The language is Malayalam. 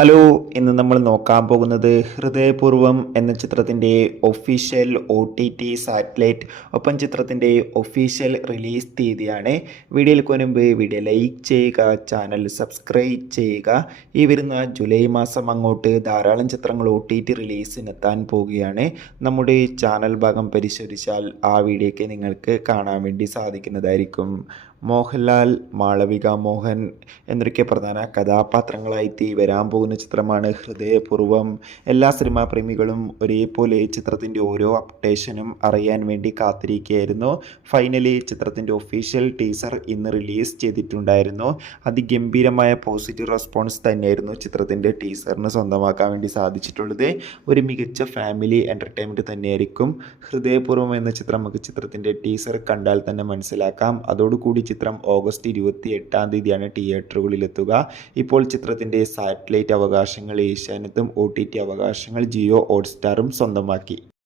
ഹലോ, ഇന്ന് നമ്മൾ നോക്കാൻ പോകുന്നത് ഹൃദയപൂർവ്വം എന്ന ചിത്രത്തിൻ്റെ ഒഫീഷ്യൽ OTT സാറ്റലൈറ്റ് ഒപ്പം ചിത്രത്തിൻ്റെ ഒഫീഷ്യൽ റിലീസ് തീയതിയാണ്. വീഡിയോയിലേക്ക് മുൻപ് വീഡിയോ ലൈക്ക് ചെയ്യുക, ചാനൽ സബ്സ്ക്രൈബ് ചെയ്യുക. ഈ വരുന്ന ജൂലൈ മാസം അങ്ങോട്ട് ധാരാളം ചിത്രങ്ങൾ OTT റിലീസിനെത്താൻ പോവുകയാണ്. നമ്മുടെ ചാനൽ ഭാഗം പരിശോധിച്ചാൽ ആ വീഡിയോയ്ക്ക് നിങ്ങൾക്ക് കാണാൻ വേണ്ടി സാധിക്കുന്നതായിരിക്കും. മോഹൻലാൽ, മാളവിക മോഹൻ എന്നൊക്കെ പ്രധാന കഥാപാത്രങ്ങളായി വരാൻ പോകുന്ന ചിത്രമാണ് ഹൃദയപൂർവ്വം. എല്ലാ സിനിമാ പ്രേമികളും ഒരേപോലെ ചിത്രത്തിൻ്റെ ഓരോ അപ്ഡേഷനും അറിയാൻ വേണ്ടി കാത്തിരിക്കുകയായിരുന്നു. ഫൈനലി ചിത്രത്തിൻ്റെ ഒഫീഷ്യൽ ടീസർ ഇന്ന് റിലീസ് ചെയ്തിട്ടുണ്ടായിരുന്നു. അതിഗംഭീരമായ പോസിറ്റീവ് റെസ്പോൺസ് തന്നെയായിരുന്നു ചിത്രത്തിൻ്റെ ടീസറിന് സ്വന്തമാക്കാൻ വേണ്ടി സാധിച്ചിട്ടുള്ളത്. ഒരു മികച്ച ഫാമിലി എൻ്റർടൈൻമെൻറ്റ് തന്നെയായിരിക്കും ഹൃദയപൂർവ്വം എന്ന ചിത്രം. നമുക്ക് ചിത്രത്തിൻ്റെ ടീസർ കണ്ടാൽ തന്നെ മനസ്സിലാക്കാം. അതോടുകൂടി ചിത്രം ഓഗസ്റ്റ് 28 തിയേറ്ററുകളിലെത്തുക. ഇപ്പോൾ ചിത്രത്തിൻ്റെ സാറ്റലൈറ്റ് അവകാശങ്ങൾ ഏഷ്യാനെറ്റും OTT അവകാശങ്ങൾ ജിയോ ഹോട്ട്സ്റ്റാറും സ്വന്തമാക്കി.